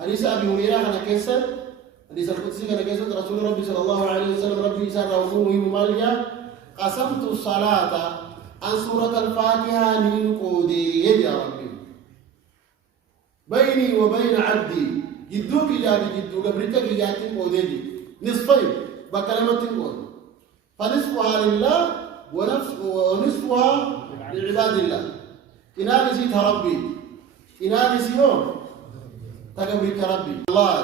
حديث أبي هريرة أنا كيسر حديث القدسي أنا كيسر رسول ربي صلى الله عليه وسلم ربي سر وصومه مماليا قسمت الصلاة عن سورة الفاتحة من قودي يا ربي بيني وبين عبدي جدوك إجابي جدو قبرتك إجابتي قودي نصفين بكلمة قود فنصفها لله ونصفها لعباد الله إنا نسيتها ربي إنا نسيون تقبرك ربي الله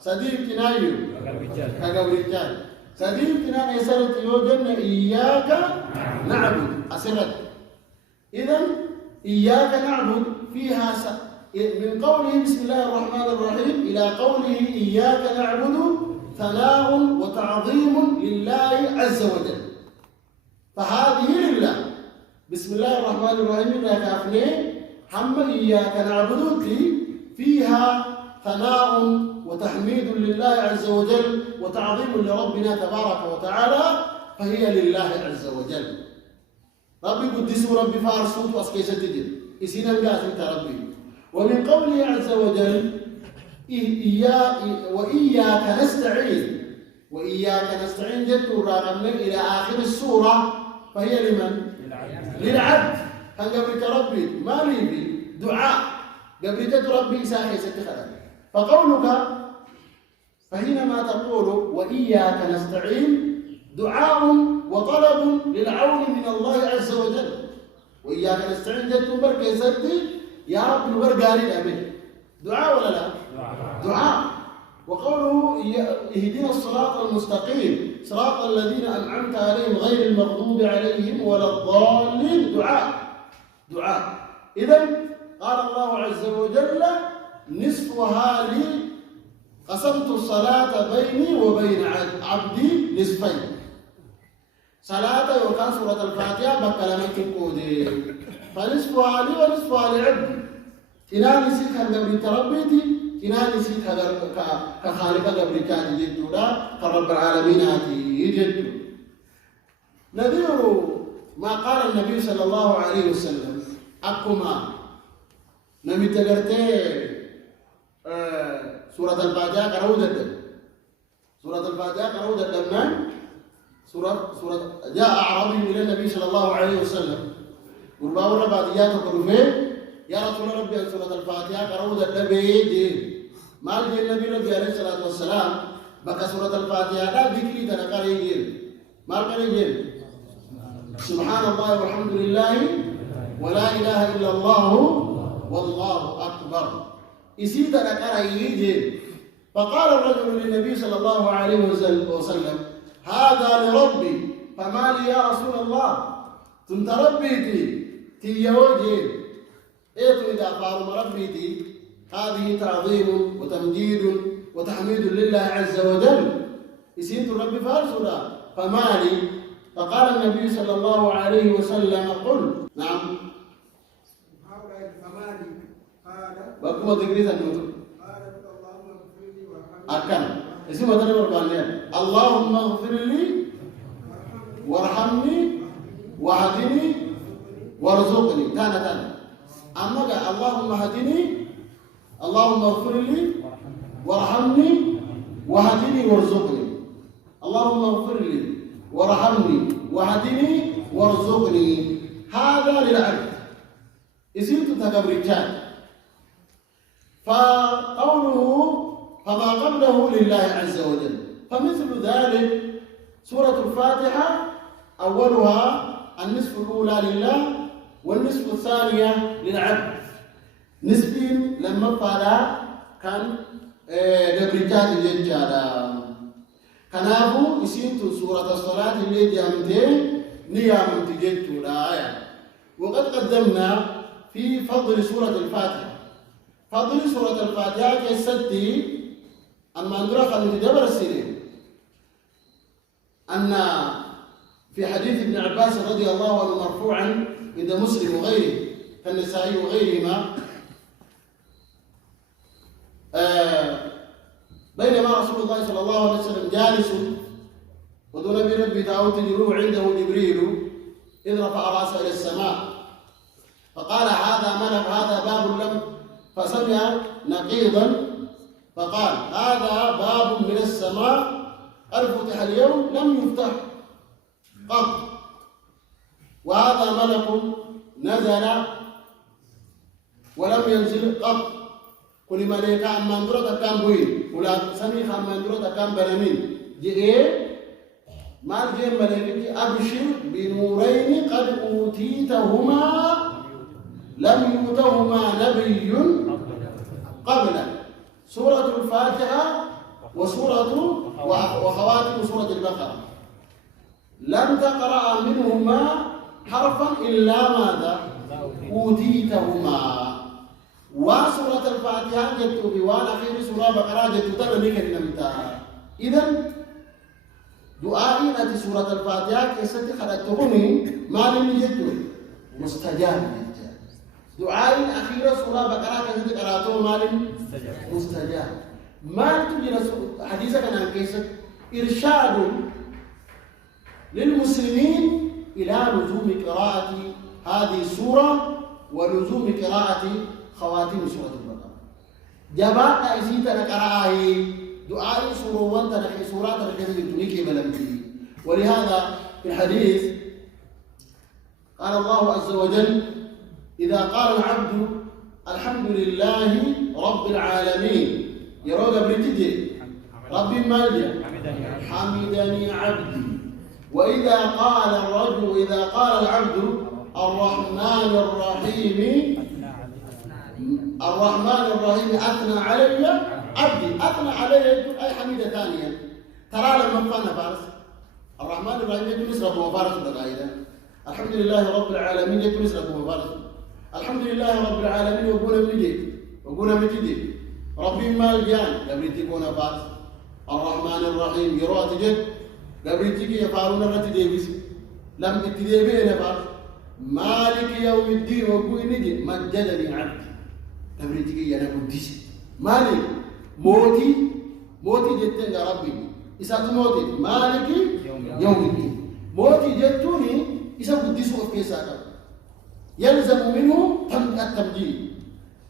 سديم كنايو تقبرك سديم كنايو يسرت يوجن إياك نعبد أسرت إذن إياك نعبد فيها من قوله بسم الله الرحمن الرحيم إلى قوله إياك نعبد ثناء وتعظيم لله عز وجل فهذه لله بسم الله الرحمن الرحيم إنك أفني حمد إياك نعبد فيها ثناء وتحميد لله عز وجل وتعظيم لربنا تبارك وتعالى فهي لله عز وجل ربي قدس ربي فارسوت واسكيس الدجل إسينا القاسم ربي ومن قوله عز وجل وإياك نستعين وإياك نستعين جدت الرقم إلى آخر السورة فهي لمن؟ للعبد هل قبلت ربي ما لي بي دعاء قبلت ربي إساحي ستخلق فقولك فحينما تقول وإياك نستعين دعاء وطلب للعون من الله عز وجل وإياك نستعين جدت بركة ستي يا رب الورقاري الأمين دعاء ولا لا؟ دعاء وقوله اهدنا الصراط المستقيم صراط الذين أنعمت عليهم غير المغضوب عليهم ولا الضالين دعاء إذن قال الله عز وجل نصفها لي قسمت الصلاة بيني وبين عبدي نصفين صلاة وكان سورة الفاتحة بكلمة كودي فنصفها لي ونصفها لعبدي إنا نسيت هالقبر تربيتي إنا نسيت كخالق قبر كان جدنا كرب العالمين هاتي جد نذير ما قال النبي صلى الله عليه وسلم أكما نمي تقرتي سورة الفاتحة قرودة سورة الفاتحة قرودة من سورة جاء أعرابي إلى النبي صلى الله عليه وسلم قرباء الرباطيات وقرفين يا رسول ربي سورة الفاتحة قرودة النبي ما الجي النبي ربي عليه الصلاة والسلام بقى سورة الفاتحة لا ذكري تنقري ما القري سبحان الله والحمد لله ولا إله إلا الله والله أكبر إسيد نقرأ فقال الرجل للنبي صلى الله عليه وسلم هذا لربي فما لي يا رسول الله تنت ربيتي تيوجي إيه إذا فارم ربيتي هذه تعظيم وتمجيد وتحميد لله عز وجل إسيد ربي فارسنا فما لي فقال النبي صلى الله عليه وسلم قل نعم بكم تقريبا النور أكن اسمه مثلا بربانية اللهم اغفر لي وارحمني واهدني وارزقني تانا أما اللهم اهدني اللهم اغفر لي وارحمني واهدني وارزقني اللهم اغفر لي وارحمني واهدني وارزقني هذا للعبد إذن تتكبركان فقوله فما قبله لله عز وجل فمثل ذلك سورة الفاتحة أولها النصف الأولى لله والنصف الثانية للعبد نسبين لما فعلا كان دبركات الجنجالة كنابو يسينتو سورة الصلاة اللي ديامتين نيام تجدتو الآية وقد قدمنا في فضل سورة الفاتحة فضل سورة الفاتحة كالستي أما أندرك أن تدبر السنين أن في حديث ابن عباس رضي الله عنه مرفوعا عند مسلم وغيره كالنسائي وغيرهما بينما رسول الله صلى الله عليه وسلم جالس ودون بربي داود تجروه عنده جبريل إذ رفع رأسه إلى السماء فقال هذا ملك هذا باب لم فسمع نقيضا فقال هذا باب من السماء قد فتح اليوم لم يفتح قط، وهذا ملك نزل ولم ينزل قط. كل ملائكة أمان درة كان بوين ولا سميخ أمان درة كان بنامين جئ ما جئ ملائكة أبشر بنورين قد أوتيتهما لم يؤتهما نبي قبله. سورة الفاتحة وخواتم سورة البقرة لم تقرأ منهما حرفا إلا ماذا؟ أوتيتهما. وسورة الفاتحة جدت بوان أخير سورة بقرة جدت تنميك النمتا. إذن دعائي نتي سورة الفاتحة كيستي خلقتهني ما لم يجدوا مستجاب. دعائي أخير سورة بقرة كيستي قرأته ما لم مستجاب. ما تجد حديثك عن كيست إرشاد للمسلمين إلى لزوم قراءة هذه السورة ولزوم قراءة خواتم سورة البقرة. جبات أيسيتنا قراءة دعاء سورة وانت سورات الكثير تنيكي بلمتي. ولهذا في الحديث قال الله عز وجل إذا قال العبد الحمد لله رب العالمين يرود بريتجي رب المالجة حمدني عبدي. وإذا قال العبد الرحمن الرحيم أثنى علي عبدي. أثنى علي أي حميدة ثانية. ترى لما فانا فارس الرحمن الرحيم يجب نسرب وفارس بقايدة. الحمد لله رب العالمين يجب نسرب وفارس. الحمد لله رب العالمين وقونا مجدي ربي مالجان قبل تكون فارس. الرحمن الرحيم يروى تجد قبل تيجي يفعلون الرتدي بس لم تتدي بين فارس. مالك يوم الدين وقوي نجي مجدني عبدي قبل تيجي أنا قديس مالك موتي جدتني يا ربي إسات موتي مالك يوم الدين موتي جدتوني إسات قديس وفيساك يلزم منه التمجيد.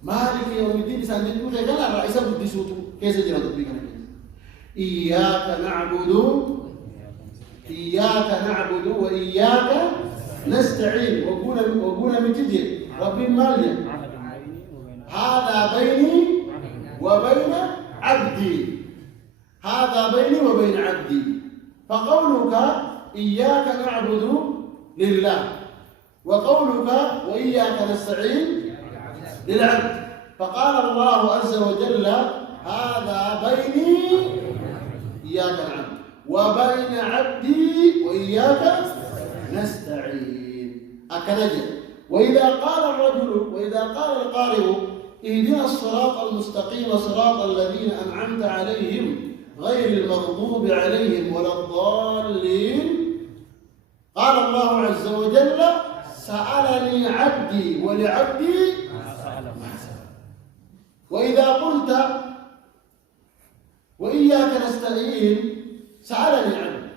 مالك يوم الدين إسات جدتوني قال رئيس قديس كيف جرى تطبيقنا إياك نعبد وإياك نستعين وقونا متجي ربي المالي هذا بيني وبين عبدي. فقولك إياك نعبد لله وقولك وإياك نستعين للعبد. فقال الله عز وجل هذا بيني إياك نعبد وبين عبدي وإياك نستعين. أكنجد. وإذا قال القارئ اهدنا الصراط المستقيم صراط الذين أنعمت عليهم غير المغضوب عليهم ولا الضالين قال الله عز وجل سألني عبدي ولعبدي ما سأل. وإذا قلت وإياك نستعين سألني عبدي.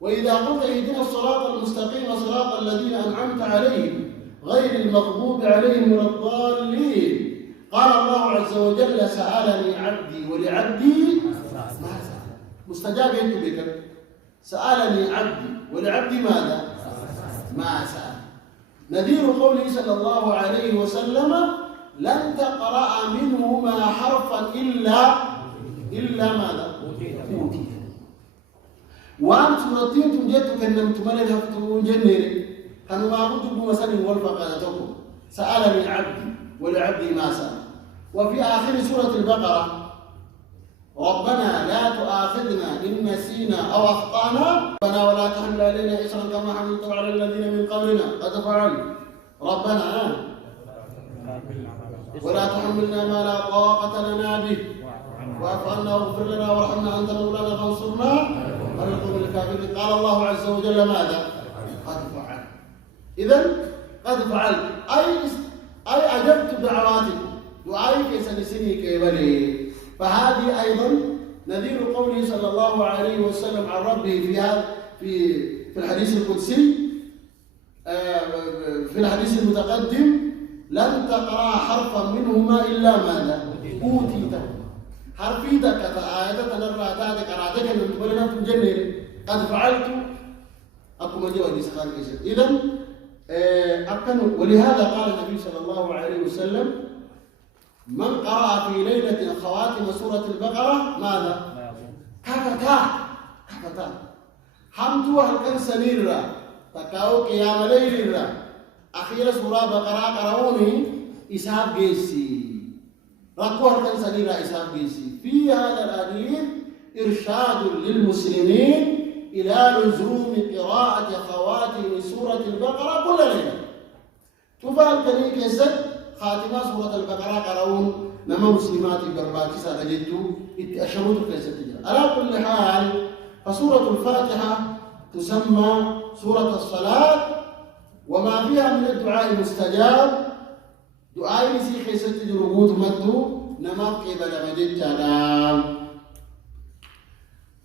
وإذا قلت اهدنا الصراط المستقيم صراط الذين أنعمت عليهم غير المغضوب عليهم ولا الضالين قال الله عز وجل سألني عبدي ولعبدي ما سأل. مستجاب بك سألني عبدي ولعبدي ماذا؟ ما سأل. نذير قوله صلى الله عليه وسلم لن تقرأ منهما حرفا إلا ماذا؟ أوتيت. وأن سورتين تنجد كنم تملد هفتون جنري كانوا ما قلت بمسألة والفقادتكم سألني عبدي ولعبدي ما سأل. وفي آخر سورة البقرة ربنا لا تؤاخذنا إن نسينا أو أخطأنا ربنا ولا تحمل علينا إصرا كما حملته على الذين من قبلنا قد فعلوا ربنا ولا تحملنا ما لا طاقة لنا به واعف عنا واغفر لنا وارحمنا أنت مولانا فانصرنا على القوم الكافرين. قال الله عز وجل ماذا؟ قد فعل. إذن قد فعل أي أجبت دعواتكم دعائي كيسنسني كيبلي. فهذه أيضا نذير قوله صلى الله عليه وسلم عن ربه في الحديث القدسي في الحديث المتقدم لن تقرأ حرفا منهما إلا ماذا؟ أوتيته. حرفي ذاك آية تنرى ذاك قرأتك أن تقولنا في الجنة قد فعلت أكو مجيء سخان كيسر إذن ولهذا قال النبي صلى الله عليه وسلم من قرأ في ليلة خواتم سورة البقرة ماذا؟ كفتا حمتو هل كان سنيرا تكاو قيام ليل أخيرا سورة بقرة قرأوني إسحاب جيسي ركو هل كان سنيرا إسحاب جيسي في هذا الحديث إرشاد للمسلمين إلى لزوم قراءة خواتم سورة البقرة كل ليلة تفعل كني كسد خاتمة سورة البقرة قرأون نما مسلمات برباتي سادجتو اتأشروا كسد تجرى على كل حال فسورة الفاتحة تسمى سورة الصلاة وما فيها من الدعاء مستجاب دعاء نسي كسد تجربوت مدو نما قبل مجد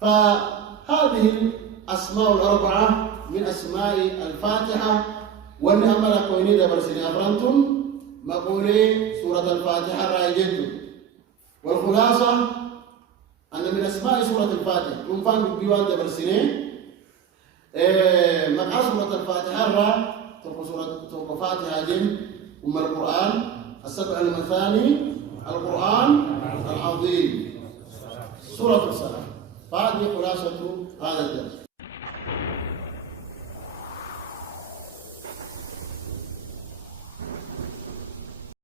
فهذه الأسماء الأربعة من أسماء الفاتحة والنعمة لكويني دبر سنة أفرنتم مقولي سورة الفاتحة رايجتم والخلاصة أن من أسماء سورة الفاتحة ينفع بيوان دبر سنة مقع سورة الفاتحة را تلقى فاتحة جن أم القرآن السبع المثاني القرآن العظيم سورة الصلاة. هذه خلاصة هذا الدرس.